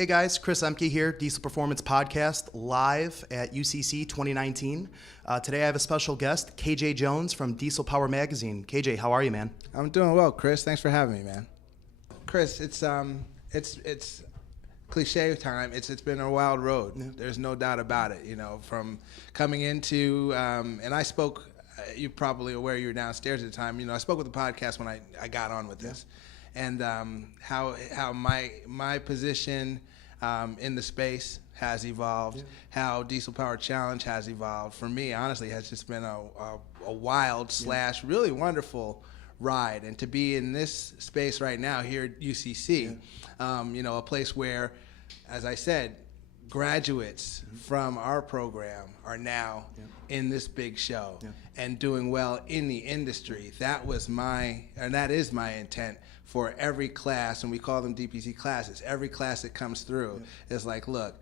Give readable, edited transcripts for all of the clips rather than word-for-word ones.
Hey guys, Chris Emke here, Diesel Performance Podcast, live at UCC 2019. Today I have a special guest, Kaje Jones from Diesel Power Magazine. KJ, how are you, man? I'm doing well, Chris. Thanks for having me, man. Chris, it's cliche time. It's been a wild road. Yeah. There's no doubt about it. You know, from coming into and I spoke. You're probably aware you were downstairs at the time. You know, I spoke with the podcast when I got on with this, and how my position in the space has evolved, how Diesel Power Challenge has evolved. For me, honestly, has just been a wild / really wonderful ride. And to be in this space right now here at UCC, you know, a place where, as I said, graduates from our program are now in this big show and doing well in the industry. That is my intent for every class, and we call them DPC classes. Every class that comes through is like, look,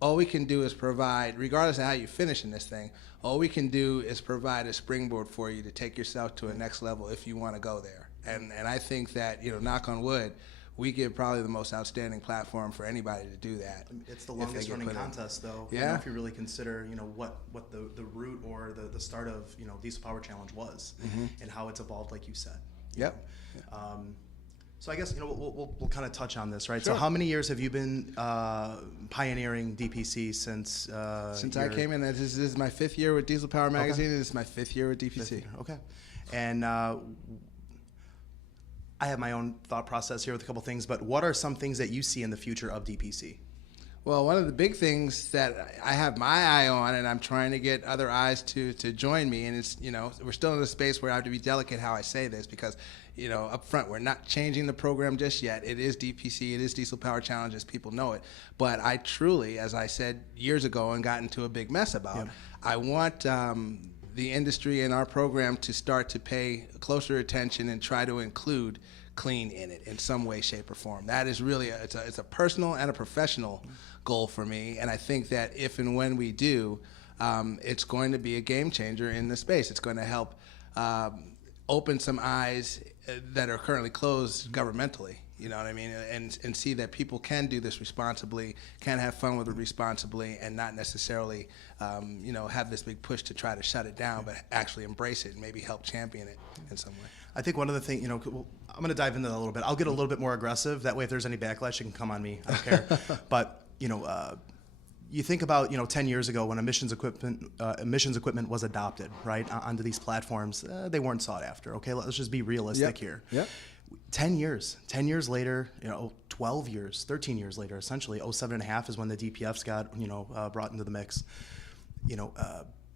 all we can do is provide, regardless of how you finish in this thing, all we can do is provide a springboard for you to take yourself to a next level if you want to go there. And I think that, you know, knock on wood, we give probably the most outstanding platform for anybody to do that. It's the longest running contest, though. Yeah. You know, if you really consider, you know, what the root or the start of, you know, Diesel Power Challenge was, and how it's evolved, like you said. Yep. So I guess, you know, we'll kind of touch on this, right? Sure. So how many years have you been pioneering DPC since? Since I came in, this is my 5th year with Diesel Power Magazine, and this is my 5th year with DPC. Okay. And I have my own thought process here with a couple things, but what are some things that you see in the future of DPC? Well, one of the big things that I have my eye on, and I'm trying to get other eyes to join me, and it's, you know, we're still in a space where I have to be delicate how I say this because, you know, up front, we're not changing the program just yet. It is DPC, it is Diesel Power Challenge as people know it. But I truly, as I said years ago and got into a big mess about, I want the industry and our program to start to pay closer attention and try to include clean in it in some way, shape, or form. That is really it's a personal and a professional goal for me, and I think that if and when we do, it's going to be a game changer in the space. It's going to help open some eyes that are currently closed governmentally. You know what I mean? And see that people can do this responsibly, can have fun with it responsibly, and not necessarily, you know, have this big push to try to shut it down, but actually embrace it and maybe help champion it in some way. I think one of the things, you know, I'm going to dive into that a little bit. I'll get a little bit more aggressive. That way, if there's any backlash, it can come on me. I don't care. But, you know, you think about, you know, 10 years ago when emissions equipment was adopted, right, onto these platforms, they weren't sought after. Okay, let's just be realistic here. Yep. 10 years later, you know, 12 years, 13 years later, essentially, 07.5 is when the DPFs got, you know, brought into the mix. You know,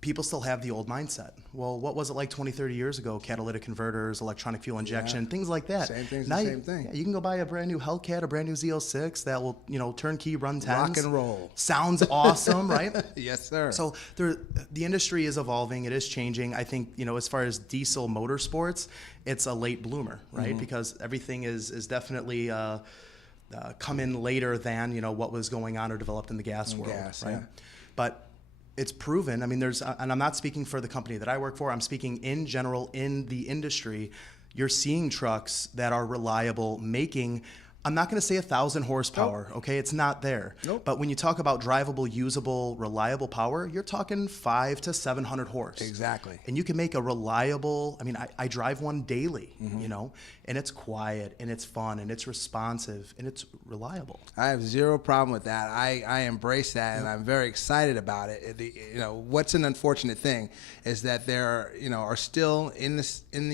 people still have the old mindset. Well, what was it like 20, 30 years ago? Catalytic converters, electronic fuel injection, things like that. Same thing's now the same thing. Yeah, you can go buy a brand new Hellcat, a brand new Z06 that will, you know, turnkey run 10s. Rock and roll. Sounds awesome, right? Yes, sir. So the industry is evolving. It is changing. I think, you know, as far as diesel motorsports, it's a late bloomer, right? Because everything is definitely come in later than, you know, what was going on or developed in the gas world, right? Yeah. But it's proven. I mean, and I'm not speaking for the company that I work for. I'm speaking in general in the industry. You're seeing trucks that are reliable, making, I'm not going to say 1,000 horsepower, okay? It's not there. But when you talk about drivable, usable, reliable power, you're talking 500 to 700 horse. Exactly. And you can make a reliable, I mean, I drive one daily, you know, and it's quiet, and it's fun, and it's responsive, and it's reliable. I have zero problem with that. I embrace that, and I'm very excited about it. You know, what's an unfortunate thing is that there, you know, are still in the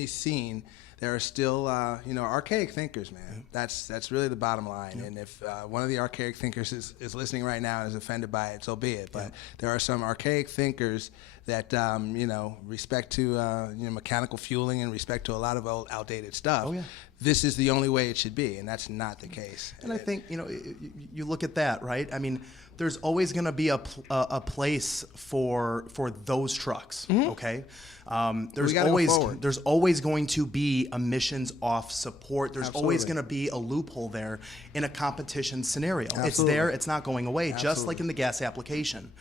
scene. There are still, you know, archaic thinkers, man. That's really the bottom line. And if one of the archaic thinkers is listening right now and is offended by it, so be it. But there are some archaic thinkers that, you know, respect to, you know, mechanical fueling and respect to a lot of old, outdated stuff. This is the only way it should be, and that's not the case. And I think, you know, you look at that, right? I mean, there's always going to be a place for those trucks, okay? There's always going to be emissions off support. There's always going to be a loophole there in a competition scenario. It's there. It's not going away, just like in the gas application.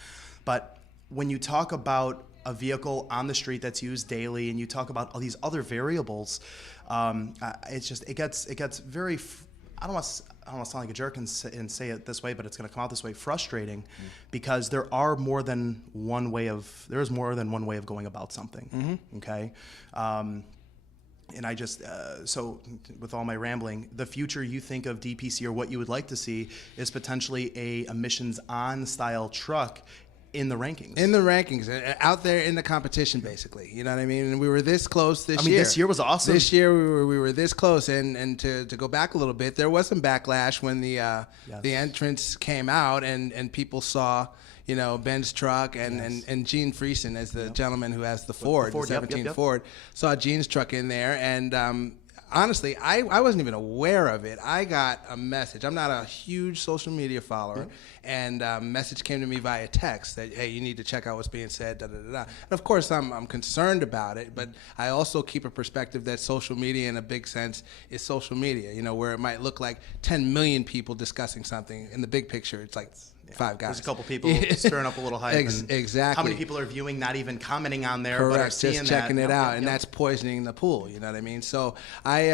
But when you talk about a vehicle on the street that's used daily, and you talk about all these other variables, it gets very, I don't want to don't want to sound like a jerk and say it this way, but it's going to come out this way, frustrating, because there is more than one way of going about something. Okay. And I just, so with all my rambling, the future you think of DPC, or what you would like to see, is potentially a emissions on style truck in the rankings. In the rankings, out there in the competition, basically. You know what I mean? And we were this close this year. This year was awesome. This year we were this close, and to go back a little bit, there was some backlash when the entrance came out, and people saw, you know, Ben's truck and Gene Friesen as the gentleman who has the Ford, the 17 Ford, saw Gene's truck in there, and honestly, I wasn't even aware of it. I got a message. I'm not a huge social media follower, and a message came to me via text that, hey, you need to check out what's being said, da-da-da-da. And of course, I'm concerned about it, but I also keep a perspective that social media, in a big sense, is social media, you know, where it might look like 10 million people discussing something. In the big picture, it's like 5 guys. There's a couple people stirring up a little hype. Exactly. How many people are viewing, not even commenting on there, Correct. but are seeing just checking it out, and that's poisoning the pool. You know what I mean? So I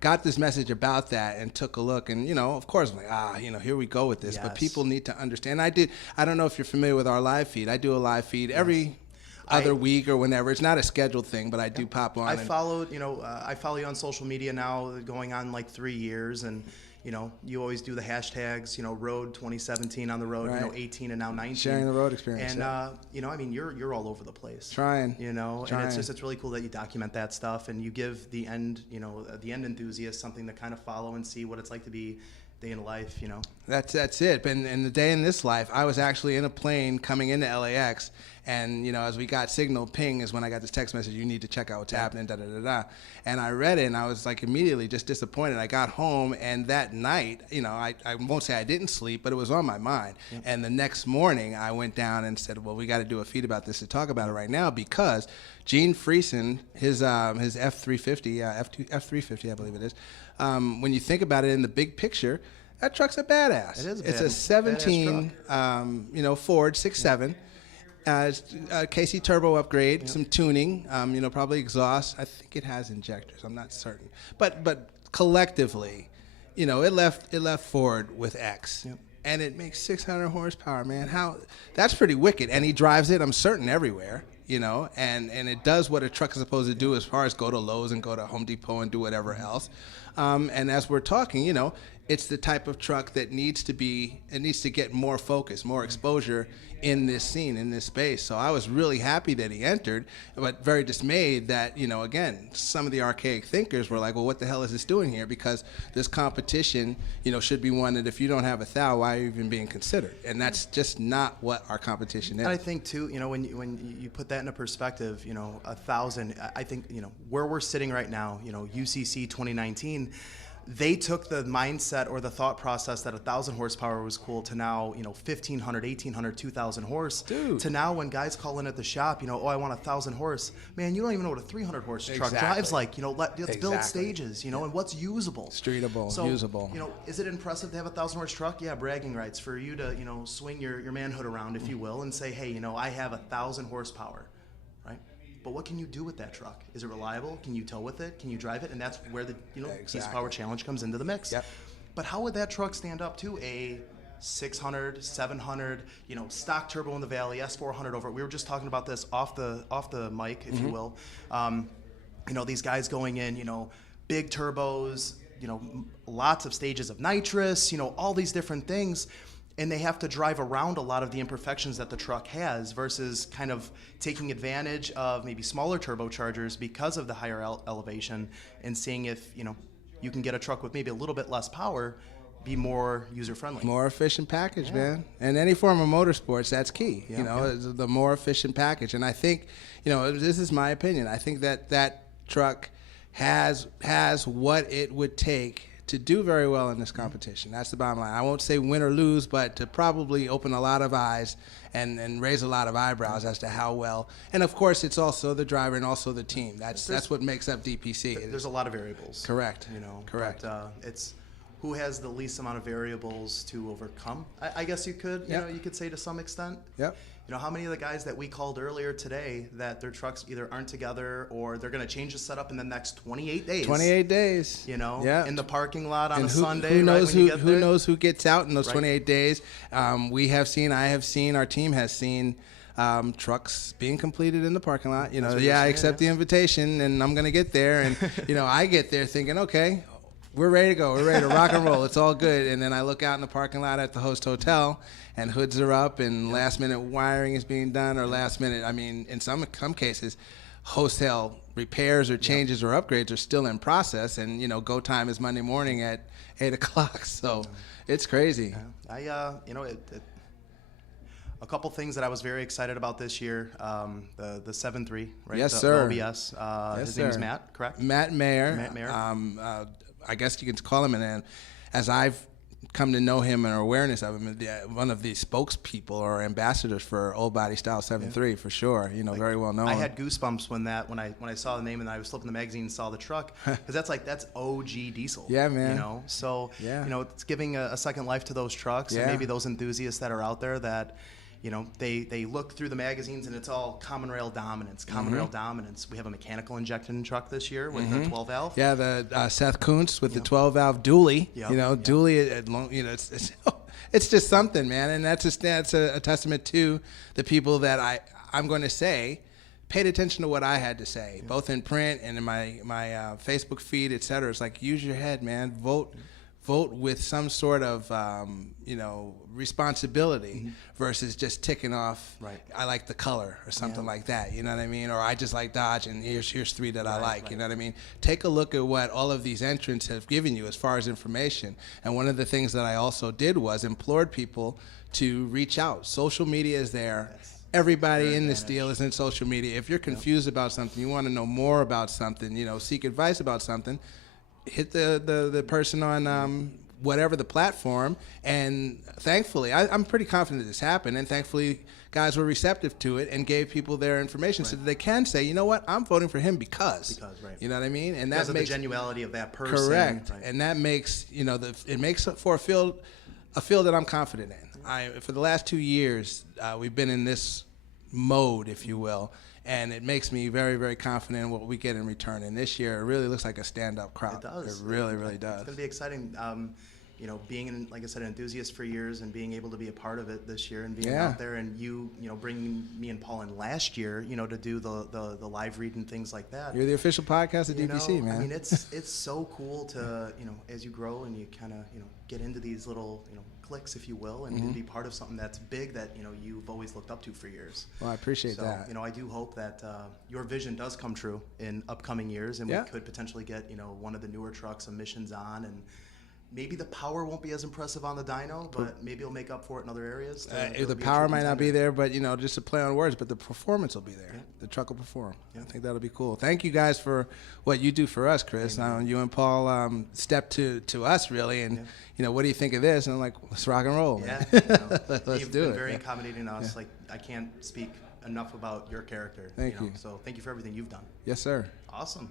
got this message about that and took a look, and you know, of course, I'm like, you know, here we go with this. But people need to understand. I don't know if you're familiar with our live feed. I do a live feed every other week or whenever. It's not a scheduled thing, but I do pop on. I follow you on social media now, going on like 3 years, and you know, you always do the hashtags, you know, Road 2017 on the road, you know, 18 and now 19. Sharing the road experience. And, you know, I mean, you're all over the place. Trying. You know, and it's really cool that you document that stuff, and you give the end enthusiasts something to kind of follow and see what it's like to be day in life, you know. That's it. And the day in this life, I was actually in a plane coming into LAX, and you know, as we got signal ping is when I got this text message, you need to check out what's happening, da da da da. And I read it, and I was like immediately just disappointed. I got home, and that night, you know, I won't say I didn't sleep, but it was on my mind. And the next morning, I went down and said, well, we got to do a feed about this to talk about it right now, because Gene Friesen, his F350, F350, I believe it is. When you think about it in the big picture, that truck's a badass. It is It's a 17, Ford 6.7. KC turbo upgrade, some tuning, you know, probably exhaust. I think it has injectors. I'm not certain, but collectively, you know, it left Ford with X, and it makes 600 horsepower. Man, that's pretty wicked. And he drives it, I'm certain, everywhere. You know, and it does what a truck is supposed to do, as far as go to Lowe's and go to Home Depot and do whatever else. And as we're talking, you know, it's the type of truck that needs to get more focus, more exposure in this scene, in this space. So I was really happy that he entered, but very dismayed that, you know, again, some of the archaic thinkers were like, well, what the hell is this doing here? Because this competition, you know, should be one that if you don't have a thou, why are you even being considered? And that's just not what our competition is. And I think too, you know, when you put that into perspective, you know, 1,000, I think, you know, where we're sitting right now, you know, UCC 2019, they took the mindset or the thought process that 1,000 horsepower was cool to now, you know, 1,500, 1,800, 2,000 horse. Dude. To now when guys call in at the shop, you know, oh, I want 1,000 horse. Man, you don't even know what a 300 horse truck drives like. You know, let's build stages, you know, and what's usable. Streetable, so, usable. You know, is it impressive to have a 1,000 horse truck? Yeah, bragging rights for you to, you know, swing your manhood around, if you will, and say, hey, you know, I have 1,000 horsepower, right? But what can you do with that truck? Is it reliable? Can you tow with it? Can you drive it? And that's where the Peace Power Challenge comes into the mix. Yep. But how would that truck stand up to a 600, 700, you know, stock turbo in the valley, S400 over it? We were just talking about this off the mic, if you will. You know, these guys going in, you know, big turbos, you know, lots of stages of nitrous, you know, all these different things. And they have to drive around a lot of the imperfections that the truck has versus kind of taking advantage of maybe smaller turbochargers because of the higher elevation and seeing if, you know, you can get a truck with maybe a little bit less power be more user-friendly. More efficient package, man. And any form of motorsports, that's key. You know, the more efficient package. And I think, you know, this is my opinion. I think that truck has what it would take to do very well in this competition. That's the bottom line. I won't say win or lose, but to probably open a lot of eyes and raise a lot of eyebrows as to how well. And of course, it's also the driver and also the team. That's what makes up DPC. There's a lot of variables. Correct. You know, correct. But, it's who has the least amount of variables to overcome. I guess you could, you could say to some extent. Yep. How many of the guys that we called earlier today that their trucks either aren't together or they're going to change the setup in the next 28 days? 28 days. In the parking lot on a Sunday. Who knows who knows who gets out in those 28 days? I have seen, our team has seen trucks being completed in the parking lot. I accept the invitation and I'm going to get there. And, I get there thinking, okay, we're ready to go. We're ready to rock and roll. It's all good. And then I look out in the parking lot at the host hotel, and hoods are up, and last-minute wiring is being done, or last-minute, in some cases, wholesale repairs or changes or upgrades are still in process, and, go time is Monday morning at 8 o'clock. So it's crazy. A couple things that I was very excited about this year, the 7.3, right? Yes, the sir. OBS. His name is Matt, correct? Matt Mayer. Matt Mayer. I guess you can call him, and as I've come to know him and awareness of him, one of the spokespeople or ambassadors for Old Body Style 7.3 for sure. Very well known. I had goosebumps when I saw the name and I was flipping the magazine and saw the truck, because that's OG diesel. Yeah, man. So it's giving a second life to those trucks, and maybe those enthusiasts that are out there that. They look through the magazines and it's all common rail dominance. We have a mechanical injected truck this year with the 12 valve. Yeah, the Seth Kuntz with the 12 valve dually. Dually. It's just something, man, and that's a testament to the people that I'm going to say paid attention to what I had to say, both in print and in my Facebook feed, et cetera. It's like, use your head, man. Vote with some sort of, responsibility versus just ticking off, I like the color or something like that, you know what I mean? Or I just like Dodge and here's 3 that I like, you know what I mean? Take a look at what all of these entrants have given you as far as information. And one of the things that I also did was implored people to reach out. Social media is there. Everybody in this deal is in social media. If you're confused about something, you want to know more about something, seek advice about something, hit the person on whatever the platform, and thankfully, I'm pretty confident this happened, and thankfully guys were receptive to it and gave people their information so that they can say, you know what, I'm voting for him because you know what I mean? And because that makes the genuality of that person. Correct. And that makes, it makes for a field that I'm confident in. For the last 2 years, we've been in this mode, if you will, and it makes me very, very confident in what we get in return. And this year, it really looks like a stand-up crowd. It does. It really, really does. It's going to be exciting. Being, like I said, an enthusiast for years and being able to be a part of it this year and being out there and bringing me and Paul in last year, to do the live read and things like that. You're the official podcast of DPC, man. It's so cool to, as you grow and you kind of, get into these little, clicks, if you will, and be part of something that's big that, you've always looked up to for years. Well, I appreciate that. I do hope that your vision does come true in upcoming years, and we could potentially get, one of the newer trucks emissions on, and maybe the power won't be as impressive on the dyno, but maybe it'll make up for it in other areas. The power might not be there, but, just to play on words, but the performance will be there. Yeah. The truck will perform. Yeah. I think that'll be cool. Thank you guys for what you do for us, Chris. You and Paul stepped to us, really, and, what do you think of this? And I'm like, let's rock and roll. Yeah. Let's You've do been it. very accommodating to us. Like, I can't speak enough about your character. Thank you. So thank you for everything you've done. Yes, sir. Awesome.